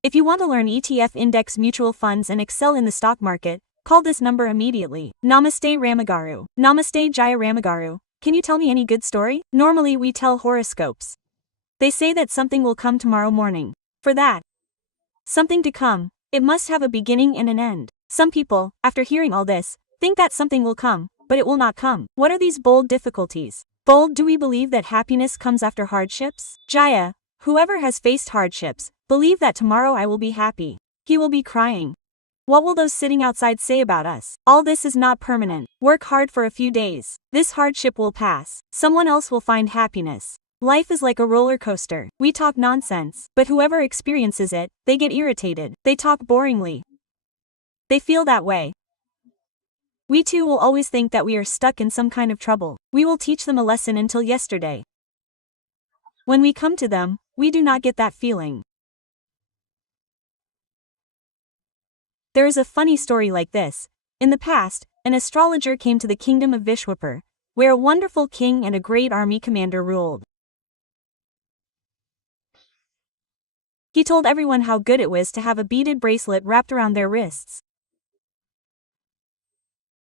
If you want to learn ETF index mutual funds and excel in the stock market, call this number immediately. Namaste Ramagaru. Namaste Jaya Ramagaru. Can you tell me any good story? Normally we tell horoscopes. They say that something will come tomorrow morning. For that something to come, it must have a beginning and an end. Some people, after hearing all this, think that something will come, but it will not come. What are these bold difficulties? Bold, do we believe that happiness comes after hardships? Jaya, whoever has faced hardships, believe that tomorrow I will be happy. He will be crying. What will those sitting outside say about us? All this is not permanent. Work hard for a few days. This hardship will pass. Someone else will find happiness. Life is like a roller coaster. We talk nonsense, but whoever experiences it, they get irritated. They talk boringly. They feel that way. We too will always think that we are stuck in some kind of trouble. We will teach them a lesson until yesterday. When we come to them, we do not get that feeling. There is a funny story like this. In the past, an astrologer came to the kingdom of Vishwapur, where a wonderful king and a great army commander ruled. He told everyone how good it was to have a beaded bracelet wrapped around their wrists.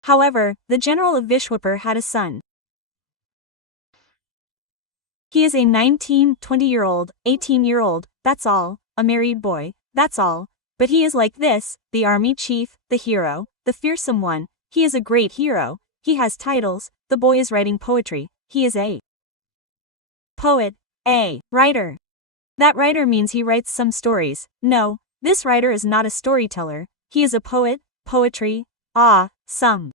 However, the general of Vishwapur had a son. He is a 19, 20-year-old, 18-year-old, that's all, a married boy, that's all. But he is like this, the army chief, the hero, the fearsome one. He is a great hero, he has titles, the boy is writing poetry, he is a poet, a writer. That writer means he writes some stories. No, this writer is not a storyteller, he is a poet, poetry, some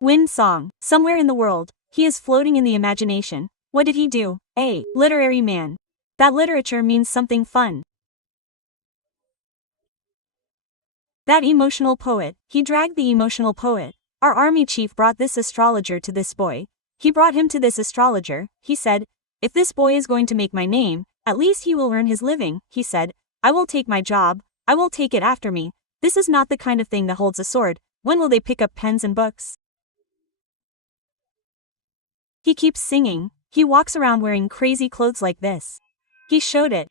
wind song, somewhere in the world, he is floating in the imagination. What did he do? A literary man. That literature means something fun. That emotional poet, he dragged the emotional poet. Our army chief brought this astrologer to this boy. He brought him to this astrologer. He said, if this boy is going to make my name, at least he will earn his living. He said, I will take my job, I will take it after me. This is not the kind of thing that holds a sword. When will they pick up pens and books? He keeps singing. He walks around wearing crazy clothes like this. He showed it.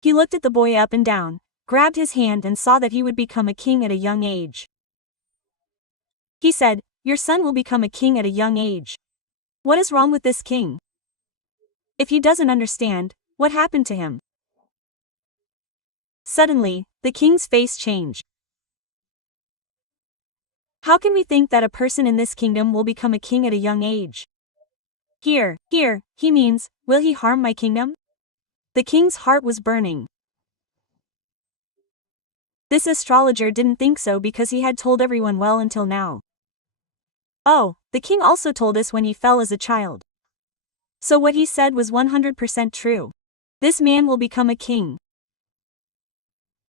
He looked at the boy up and down, grabbed his hand and saw that he would become a king at a young age. He said, your son will become a king at a young age. What is wrong with this king? If he doesn't understand, what happened to him? Suddenly, the king's face changed. How can we think that a person in this kingdom will become a king at a young age? Here, he means, will he harm my kingdom? The king's heart was burning. This astrologer didn't think so because he had told everyone well until now. Oh, the king also told us when he fell as a child. So what he said was 100% true. This man will become a king.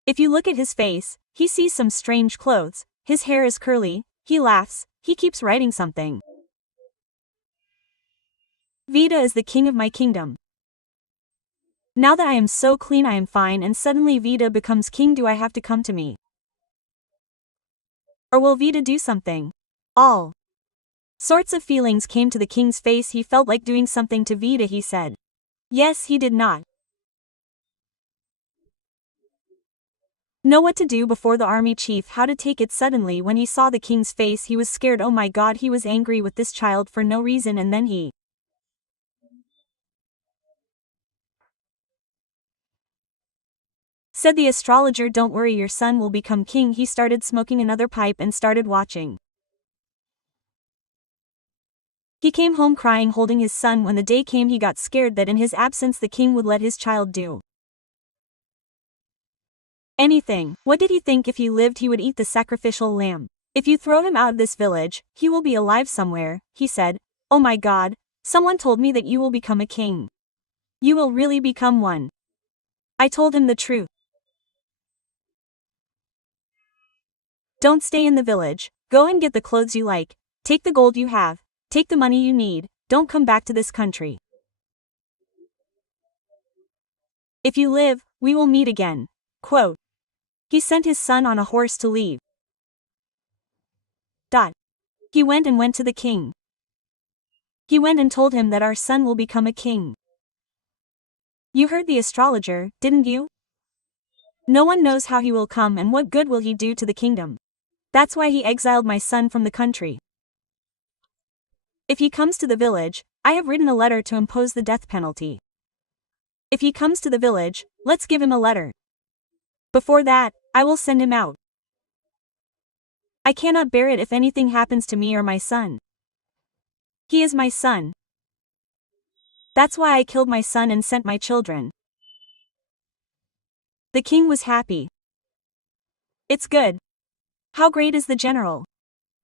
If you look at his face, he sees some strange clothes, his hair is curly, he laughs, he keeps writing something. Veda is the king of my kingdom. Now that I am so clean I am fine and suddenly Veda becomes king, do I have to come to me? Or will Veda do something? All sorts of feelings came to the king's face. He felt like doing something to Veda. He said. Yes, he did not know what to do before the army chief, how to take it. Suddenly when he saw the king's face he was scared. Oh my god, he was angry with this child for no reason, and then he said, the astrologer, don't worry, your son will become king. He started smoking another pipe and started watching. He came home crying, holding his son. When the day came he got scared that in his absence the king would let his child do anything. What did he think? If he lived he would eat the sacrificial lamb. If you throw him out of this village, he will be alive somewhere. He said, oh my god, someone told me that you will become a king. You will really become one. I told him the truth. Don't stay in the village, go and get the clothes you like, take the gold you have, take the money you need, don't come back to this country. If you live, we will meet again. Quote. He sent his son on a horse to leave. He went to the king. He went and told him that our son will become a king. You heard the astrologer, didn't you? No one knows how he will come and what good will he do to the kingdom. That's why he exiled my son from the country. If he comes to the village, I have written a letter to impose the death penalty. If he comes to the village, let's give him a letter. Before that, I will send him out. I cannot bear it if anything happens to me or my son. He is my son. That's why I killed my son and sent my children. The king was happy. It's good. How great is the general?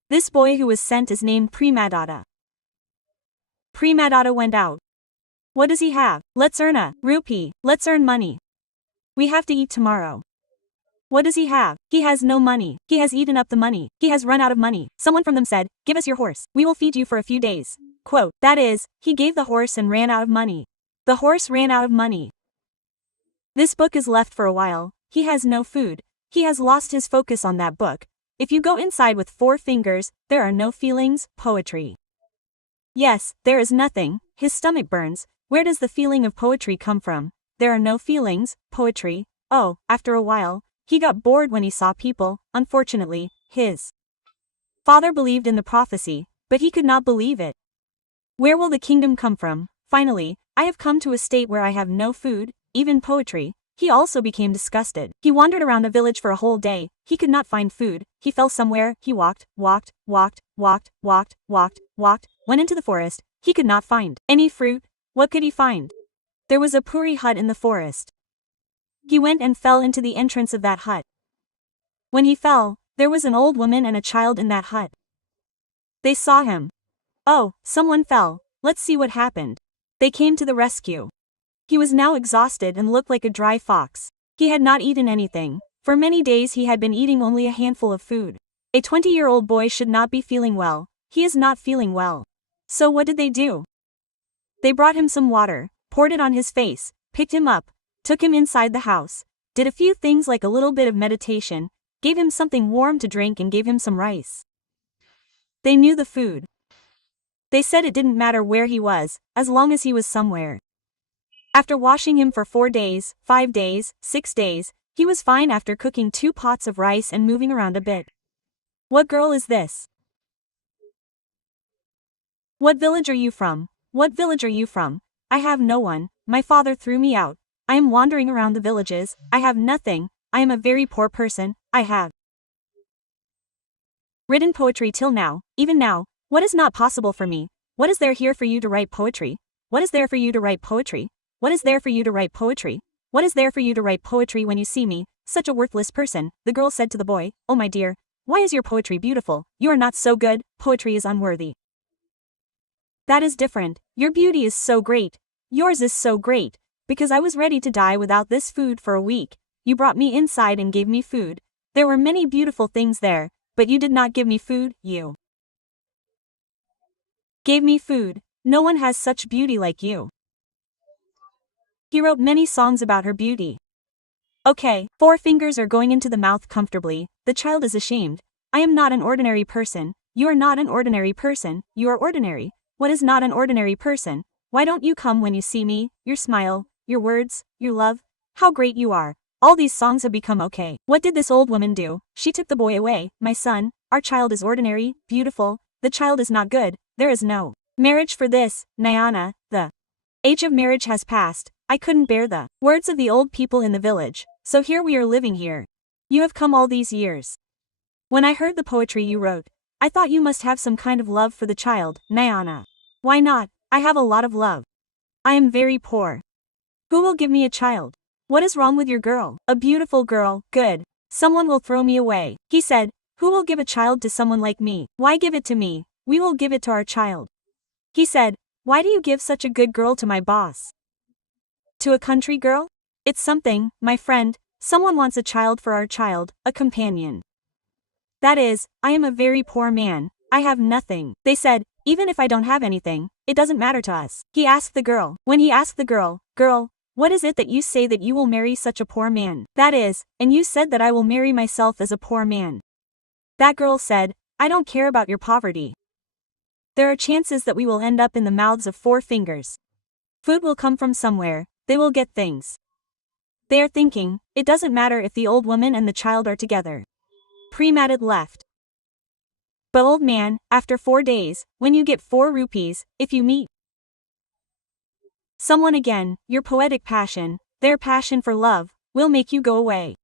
This boy who was sent is named Premadatta. Premadatta went out. What does he have? Let's earn a rupee. Let's earn money. We have to eat tomorrow. What does he have? He has no money. He has eaten up the money. He has run out of money. Someone from them said, "Give us your horse. We will feed you for a few days." Quote, that is, he gave the horse and ran out of money. The horse ran out of money. This book is left for a while. He has no food. He has lost his focus on that book. If you go inside with 4 fingers, there are no feelings, poetry. Yes, there is nothing. His stomach burns. Where does the feeling of poetry come from? There are no feelings, poetry. Oh, after a while, he got bored when he saw people. Unfortunately, his father believed in the prophecy, but he could not believe it. Where will the kingdom come from? Finally, I have come to a state where I have no food, even poetry. He also became disgusted. He wandered around a village for a whole day. He could not find food. He fell somewhere. He walked, went into the forest. He could not find any fruit. What could he find? There was a puri hut in the forest. He went and fell into the entrance of that hut. When he fell, there was an old woman and a child in that hut. They saw him. Oh, someone fell. Let's see what happened. They came to the rescue. He was now exhausted and looked like a dry fox. He had not eaten anything. For many days he had been eating only a handful of food. A 20-year-old boy should not be feeling well. He is not feeling well. So what did they do? They brought him some water, poured it on his face, picked him up, took him inside the house, did a few things like a little bit of meditation, gave him something warm to drink and gave him some rice. They knew the food. They said it didn't matter where he was, as long as he was somewhere. After washing him for 4 days, 5 days, 6 days, he was fine after cooking 2 pots of rice and moving around a bit. What girl is this? What village are you from? What village are you from? I have no one. My father threw me out. I am wandering around the villages. I have nothing. I am a very poor person. I have written poetry till now, even now. What is not possible for me? What is there here for you to write poetry? What is there for you to write poetry? What is there for you to write poetry? What is there for you to write poetry when you see me, such a worthless person? The girl said to the boy, "Oh my dear, why is your poetry beautiful? You are not so good. Poetry is unworthy." That is different. Your beauty is so great. Yours is so great. Because I was ready to die without this food for a week. You brought me inside and gave me food. There were many beautiful things there, but you did not give me food. You gave me food. No one has such beauty like you. He wrote many songs about her beauty. Okay, 4 fingers are going into the mouth comfortably. The child is ashamed. I am not an ordinary person. You are not an ordinary person. You are ordinary. What is not an ordinary person? Why don't you come when you see me? Your smile, your words, your love. How great you are. All these songs have become okay. What did this old woman do? She took the boy away. My son, our child is ordinary, beautiful. The child is not good. There is no marriage for this, Nayana. The age of marriage has passed. I couldn't bear the words of the old people in the village. So here we are living here. You have come all these years. When I heard the poetry you wrote, I thought you must have some kind of love for the child, Nayana. Why not? I have a lot of love. I am very poor. Who will give me a child? What is wrong with your girl? A beautiful girl, good. Someone will throw me away. He said, who will give a child to someone like me? Why give it to me? We will give it to our child. He said, why do you give such a good girl to my boss? To a country girl? It's something, my friend. Someone wants a child for our child, a companion. That is, I am a very poor man. I have nothing. They said, even if I don't have anything, it doesn't matter to us. He asked the girl. When he asked the girl, girl, what is it that you say that you will marry such a poor man? That is, and you said that I will marry myself as a poor man. That girl said, I don't care about your poverty. There are chances that we will end up in the mouths of 4 fingers. Food will come from somewhere. they will get things. They are thinking, it doesn't matter if the old woman and the child are together. Pre-mated left. But old man, after 4 days, when you get 4 rupees, if you meet someone again, your poetic passion, their passion for love, will make you go away.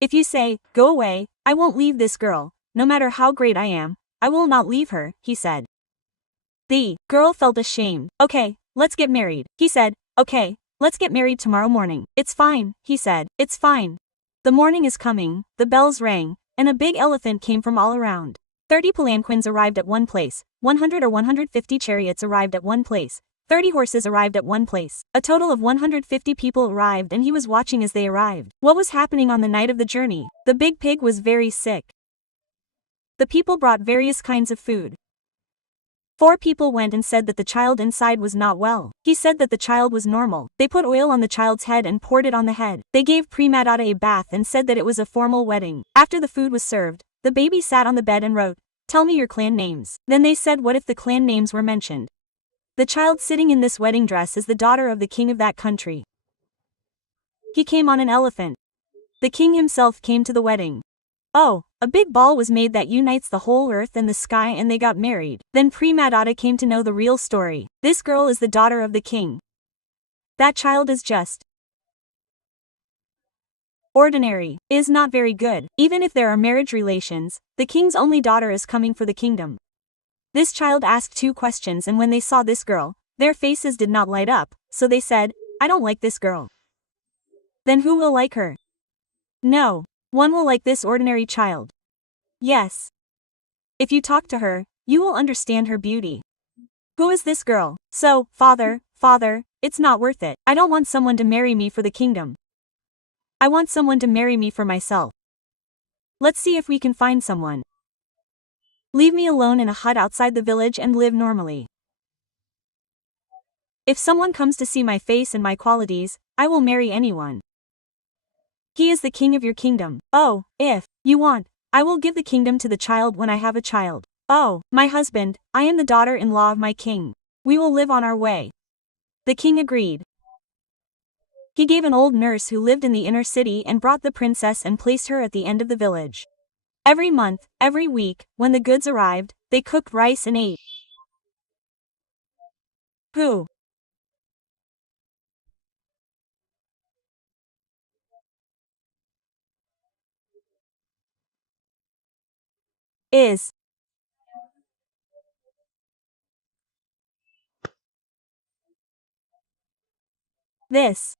If you say, go away, I won't leave this girl, no matter how great I am, I will not leave her, he said. The girl felt ashamed. Okay, let's get married. He said, okay, let's get married tomorrow morning. It's fine, he said, it's fine. The morning is coming, the bells rang, and a big elephant came from all around. 30 palanquins arrived at one place, 100 or 150 chariots arrived at one place, 30 horses arrived at one place. A total of 150 people arrived and he was watching as they arrived. What was happening on the night of the journey? The big pig was very sick. The people brought various kinds of food. 4 people went and said that the child inside was not well. He said that the child was normal. They put oil on the child's head and poured it on the head. They gave Premada a bath and said that it was a formal wedding. After the food was served, the baby sat on the bed and wrote, tell me your clan names. Then they said what if the clan names were mentioned. The child sitting in this wedding dress is the daughter of the king of that country. He came on an elephant. The king himself came to the wedding. Oh, a big ball was made that unites the whole earth and the sky and they got married. Then Premada came to know the real story. This girl is the daughter of the king. That child is just ordinary, is not very good. Even if there are marriage relations, the king's only daughter is coming for the kingdom. This child asked 2 questions and when they saw this girl, their faces did not light up, so they said, I don't like this girl. Then who will like her? No. One will like this ordinary child. Yes. If you talk to her, you will understand her beauty. Who is this girl? So, father, it's not worth it. I don't want someone to marry me for the kingdom. I want someone to marry me for myself. Let's see if we can find someone. Leave me alone in a hut outside the village and live normally. If someone comes to see my face and my qualities, I will marry anyone. He is the king of your kingdom. Oh, if you want, I will give the kingdom to the child when I have a child. Oh, my husband, I am the daughter-in-law of my king. We will live on our way. The king agreed. He gave an old nurse who lived in the inner city and brought the princess and placed her at the end of the village. Every month, every week, when the goods arrived, they cooked rice and ate. Who is this?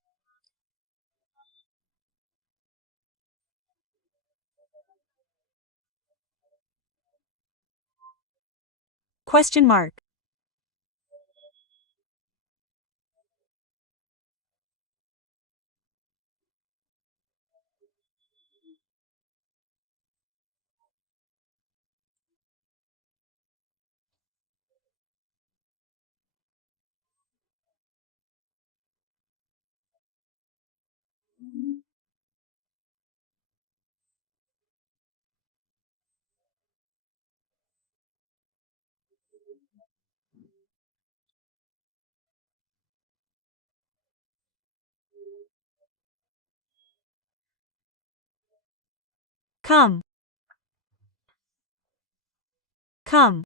Question mark. Come. Come.